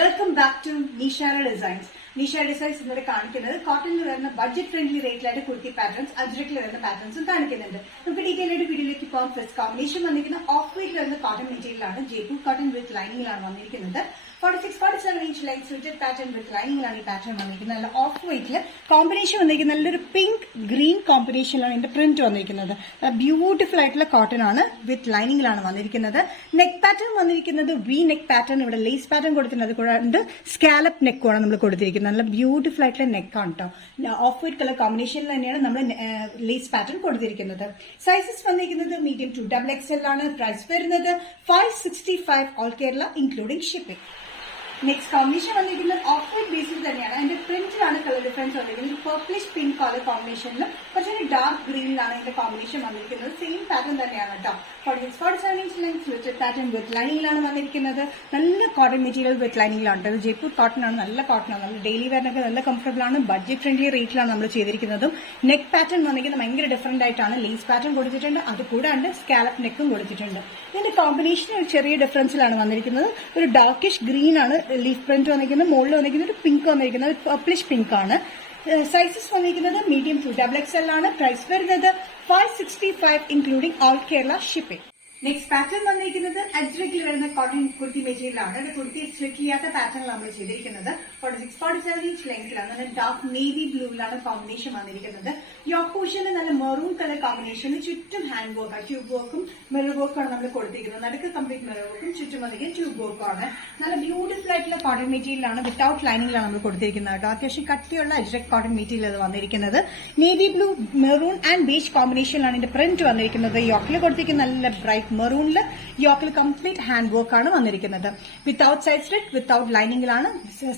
Welcome back to Nishara designs. Nishara designs ഇന്നിവിടെ കാണിക്കുന്നത് കോട്ടണിൽ വരുന്ന ബഡ്ജറ്റ് ഫ്രണ്ട്ലി റേറ്റിലായിട്ട് കുർത്തി പാറ്റേൺസ്, അജ്രക്കിൽ വരുന്ന പാറ്റേൺസും കാണിക്കുന്നുണ്ട്. നമുക്ക് ഡീറ്റെയിൽ ആയിട്ട് വീഡിയോയിലേക്ക് പോകാം. ഫസ്റ്റ് കോമ്പിനേഷൻ വന്നിരിക്കുന്ന ഓഫ് വൈറ്റ് വരുന്ന കോട്ടൺ മെറ്റീരിയലാണ്. ജയ്പൂർ കോട്ടൺ വിത്ത് ലൈനിങ്ങിലാണ് വന്നിരിക്കുന്നത്. 46-47 inch line suited pattern with ലൈനിങ്ങിലാണ് ഈ പാറ്റേൺ വന്നിരിക്കുന്നത്. നല്ല ഓഫ് വൈറ്റില് കോമ്പിനേഷൻ വന്നിരിക്കുന്നത് നല്ലൊരു പിങ്ക് ഗ്രീൻ കോമ്പിനേഷനിലാണ് ഇതിന്റെ പ്രിന്റ് വന്നിരിക്കുന്നത്. ബ്യൂട്ടിഫുൾ ആയിട്ടുള്ള കോട്ടൺ ആണ്, വിത്ത് ലൈനിങ്ങിലാണ് വന്നിരിക്കുന്നത്. നെക്ക് പാറ്റേൺ വന്നിരിക്കുന്നത് വി നെക്ക് പാറ്റേൺ, ഇവിടെ ലേസ് പാറ്റേൺ കൊടുത്തിട്ടുണ്ട്. അതുകൊണ്ട് സ്കാലപ്പ് നെക്കുമാണ് നമ്മൾ കൊടുത്തിരിക്കുന്നത്. നല്ല ബ്യൂട്ടിഫുൾ ആയിട്ടുള്ള നെക്കാണ് കേട്ടോ. ഓഫ് വൈറ്റ് കളർ കോമ്പിനേഷനിൽ തന്നെയാണ് നമ്മൾ ലേസ് പാറ്റേൺ കൊടുത്തിരിക്കുന്നത്. സൈസസ് വന്നിരിക്കുന്നത് മീഡിയം ടു XXL ആണ്. പ്രൈസ് വരുന്നത് 565 all Kerala including shipping. Next combination വന്നിരിക്കുന്നത് ഓഫ് വൈറ്റ് ബേസിൽ തന്നെയാണ്. അതിന്റെ പ്രിന്റിലാണ് കളർ ഡിഫറൻസ് വന്നിരിക്കുന്നത്. പർപ്പിളിഷ് പിങ്ക് കളർ കോമ്പിനേഷനിൽ കുറച്ചൊരു ഡാർക്ക് ഗ്രീനിലാണ് ഇതിന്റെ കോമ്പിനേഷൻ വന്നിരിക്കുന്നത്. സെയിം പാറ്റേൺ തന്നെയാണ് കേട്ടോ. 46-47 ഇഞ്ച് ലെങ്ത് സ്വിറ്റഡ് പാറ്റേൺ വിത്ത് ലൈനിങ്ങിലാണ് വന്നിരിക്കുന്നത്. നല്ല കോട്ടൺ മെറ്റീരിയൽ വിത്ത് ലൈനിങ്ങിലാണ്. അത് ജയ്പൂർ കോട്ടൺ ആണ്, നല്ല കോട്ടൺ ആണ്. നമ്മൾ ഡെയിലി വെയറിനൊക്കെ നല്ല കംഫർട്ടബിൾ ആണ്. ബഡ്ജറ്റ് ഫ്രണ്ട്ലി റേറ്റിലാണ് നമ്മൾ ചെയ്തിരിക്കുന്നതും. നെക്ക് പാറ്റേൺ വന്നിരിക്കുന്നത് ഭയങ്കര ഡിഫറന്റ് ആയിട്ടാണ്. ലേസ് പാറ്റേൺ കൊടുത്തിട്ടുണ്ട്, അത് കൂടാണ്ട് സ്കാലപ്പ് നെക്കും കൊടുത്തിട്ടുണ്ട്. ഇതിന്റെ കോമ്പിനേഷൻ ഒരു ചെറിയ ഡിഫറൻസിലാണ് വന്നിരിക്കുന്നത്. ഒരു ഡാർക്കിഷ് ഗ്രീൻ ആണ് ലീഫ് പ്രിന്റ് വന്നിരിക്കുന്നത്. മുകളിൽ വന്നിരിക്കുന്നത് ഒരു പിങ്ക് വന്നിരിക്കുന്നത്, പർപ്പിളിഷ് പിങ്ക് ആണ്. സൈസസ് വന്നിരിക്കുന്നത് മീഡിയം ടു XXL ആണ്. പ്രൈസ് വരുന്നത് 565 including all Kerala shipping. Next pattern വന്നിരിക്കുന്നത് അജ്രക്കിൽ വരുന്ന കോട്ടൺ കുർത്തി മെറ്റീരിയലാണ്. ഒരു കുർത്തി സ്ലിറ്റ് ചെയ്യാത്ത പാറ്റേൺ നമ്മൾ ചെയ്തിരിക്കുന്നത്. 46-47 ഇഞ്ച് ലെങ്ത്തിലാണ്. നല്ല ഡാർക്ക് നേവി ബ്ലൂവിലാണ് കോമ്പിനേഷൻ വന്നിരിക്കുന്നത്. യോക്ക് പോർഷനിൽ നല്ല മെറൂൺ കളർ കോമ്പിനേഷന് ചുറ്റും ഹാൻഡ് വർക്ക്, ട്യൂബ് വർക്കും മിറർ വർക്കാണ് നമ്മൾ കൊടുത്തിരിക്കുന്നത്. നടുക്ക് കംപ്ലീറ്റ് മിറർ വർക്കും ചുറ്റും വന്നിരിക്കുന്നത് ട്യൂബ് വർക്കാണ്. നല്ല ബ്യൂട്ടിഫുൾ ആയിട്ടുള്ള കോട്ടൺ മെറ്റീരിയലാണ്. വിത്തൌട്ട് ലൈനിങ്ങിലാണ് നമ്മൾ കൊടുത്തിരിക്കുന്നത് കേട്ടോ. അത്യാവശ്യം കട്ടിയുള്ള അജ്രക് കോട്ടൺ മെറ്റീരിയൽ അത് വന്നിരിക്കുന്നത്. Navy blue, maroon and beige കോമ്പിനേഷനിലാണ് ഇതിന്റെ പ്രിന്റ് വന്നിരിക്കുന്നത്. യോക്കിൽ കൊടുത്തിരിക്കുന്ന നല്ല ബ്രൈറ്റ് മെറൂണില് യോക്കിൽ കംപ്ലീറ്റ് ഹാൻഡ് വർക്ക് ആണ് വന്നിരിക്കുന്നത്. വിത്തൌട്ട് സൈഡ് സ്ലിറ്റ്, വിത്തൌട്ട് ലൈനിങ്ങിലാണ്.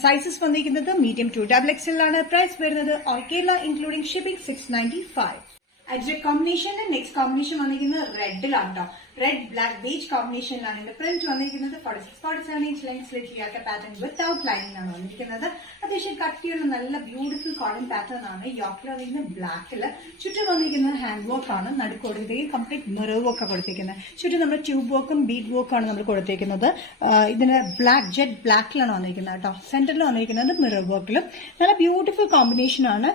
സൈസസ് വന്നിരിക്കുന്നത് മീഡിയം ടു XXL ആണ്. പ്രൈസ് വരുന്നത് all Kerala including shipping 695. Ajrak കോമ്പിനേഷന്റെ നെക്സ്റ്റ് കോമ്പിനേഷൻ വന്നിരിക്കുന്നത് റെഡിലാണ് കേട്ടോ. റെഡ് ബ്ലാക്ക് ബേജ് കോമ്പിനേഷനിലാണ് ഇതിന്റെ പ്രിന്റ് വന്നിരിക്കുന്നത്. 46-47 ഇഞ്ച് ലെങ്ത് സ്ലിറ്റ് ചെയ്യാത്ത പാറ്റേൺ വിത്തൌട്ട് ലൈനിങ്ങിലാണ് വന്നിരിക്കുന്നത്. അത്യാവശ്യം കട്ടിയുള്ള നല്ല ബ്യൂട്ടിഫുൾ കോട്ടൺ പാറ്റേൺ ആണ്. യോക്കിൽ വന്നിരിക്കുന്നത് ബ്ലാക്കില് ചുറ്റും വന്നിരിക്കുന്നത് ഹാൻഡ് വർക്ക് ആണ്. നടുക്ക് കൊടുത്തിരിക്കുന്നത് കംപ്ലീറ്റ് മിറർ വർക്ക് കൊടുത്തിരിക്കുന്നത്. ചുറ്റും നമ്മൾ ട്യൂബ് വർക്കും ബീഡ് വർക്കാണ് നമ്മൾ കൊടുത്തിരിക്കുന്നത്. ഇതിന് ബ്ലാക്ക് ജെറ്റ് ബ്ലാക്കിലാണ് വന്നിരിക്കുന്നത് കേട്ടോ. സെന്ററിൽ വന്നിരിക്കുന്നത് മിറർ വർക്കിൽ. നല്ല ബ്യൂട്ടിഫുൾ കോമ്പിനേഷൻ ആണ്.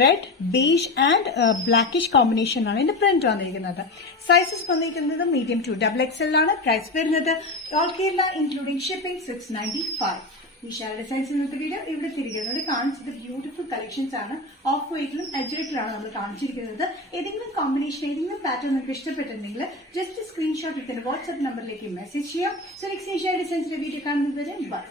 Red beige and blackish combination ആണ് ഇതിന്റെ പ്രിന്റ് വന്നിരിക്കുന്നത്. സൈസസ് വന്നിരിക്കുന്നത് മീഡിയം ടു XXL ആണ്. പ്രൈസ് വരുന്നത് all Kerala including shipping 695. Nishara designs ഇന്നത്തെ വീഡിയോ ഇവിടെ തിരികെ കാണിച്ചത് ബ്യൂട്ടിഫുൾ കളക്ഷൻസ് ആണ്. ഓഫ് വൈറ്റിലും അജ്രക്കിലാണ് നമ്മൾ കാണിച്ചിരിക്കുന്നത്. ഏതെങ്കിലും കോമ്പിനേഷൻ, ഏതെങ്കിലും പാറ്റേൺ നിങ്ങൾക്ക് ഇഷ്ടപ്പെട്ടിട്ടുണ്ടെങ്കിൽ ജസ്റ്റ് സ്ക്രീൻഷോട്ട് എടുത്തിട്ട് വാട്സ്ആപ്പ് നമ്പറിലേക്ക് മെസ്സേജ് ചെയ്യാം. സോ നെക്സ്റ്റ് നിഷാര ഡിസൈൻസിന്റെ വീഡിയോ കാണുന്നത് വരെ ബൈ.